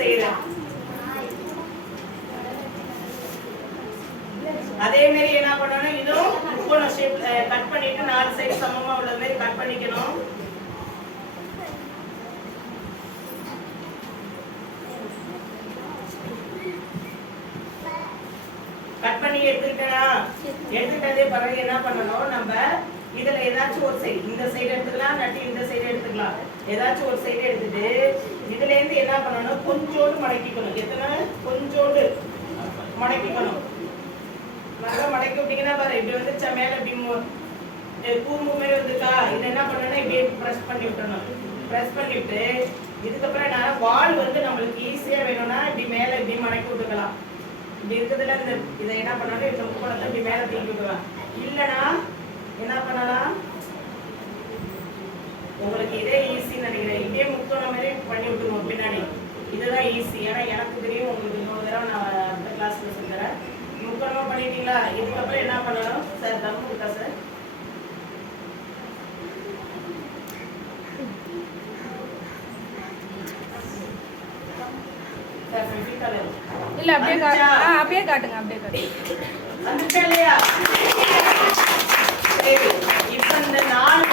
செய்யறேன். அதே மாதிரி என்ன பண்ணணும், இதுவும் முக்கோண ஷேப் கட் பண்ணிட்டு 4 சைடு சமமா உள்ள மாதிரி கட் பண்ணிக்கணும். கட் பண்ணி எடுத்துட்டதே பிறகு என்ன பண்ணணும், நம்ம இதுல ஏதாச்சும் ஒரு சைடு, இந்த சைடு எடுத்துக்கலாம், நட்டு இந்த சைடு எடுத்துக்கலாம். ஏதாச்சும் ஒரு சைடு எடுத்துட்டு இதுல இருந்து என்ன பண்ணணும், கொஞ்சோண்டு மடக்கிக்கணும். எத்தனை கொஞ்சோண்டு மடக்கிக்கணும். நல்லா மடக்கி விட்டீங்கன்னா பாரு இப்படி வந்துச்சா, மேல இப்படி கூம்பு மாதிரி வந்துக்கா. இதை என்ன பண்ணணும், இப்படியே ப்ரெஸ் பண்ணி விட்டுறணும். ப்ரெஸ் பண்ணிவிட்டு இதுக்கப்புறம் என்ன, வால் வந்து நம்மளுக்கு ஈஸியா வேணும்னா இப்படி மேல இப்படி மடக்கி விட்டுக்கலாம். இப்படி இருக்கிறதுல இந்த இதை என்ன பண்ணணும், இந்த முக்கோணத்தை இப்படி மேல தூக்கி விட்டுக்கலாம். இல்லைன்னா என்ன பண்ணலாம், உங்களுக்கு இதே ஈஸின்னு நினைக்கிறேன், இதே முக்கோணம் மாதிரி பண்ணி விட்டுருவோம் பின்னாடி. இதுதான் ஈஸி. ஏன்னா எனக்கு தெரியும், உங்களுக்கு இன்னொரு தடவை நான் அந்த கிளாஸ்ல சொல்லித்தரேன். முக்கோணமா பண்ணிட்டீங்களா, இதுக்கப்புறம் என்ன பண்ணணும் சார், தம் இருக்கா சார்? இல்ல அப்படியே காட்டுங்க, அப்படியே காட்டுங்க. வந்துட்டா இல்லையா? சரி, இப்ப இந்த 4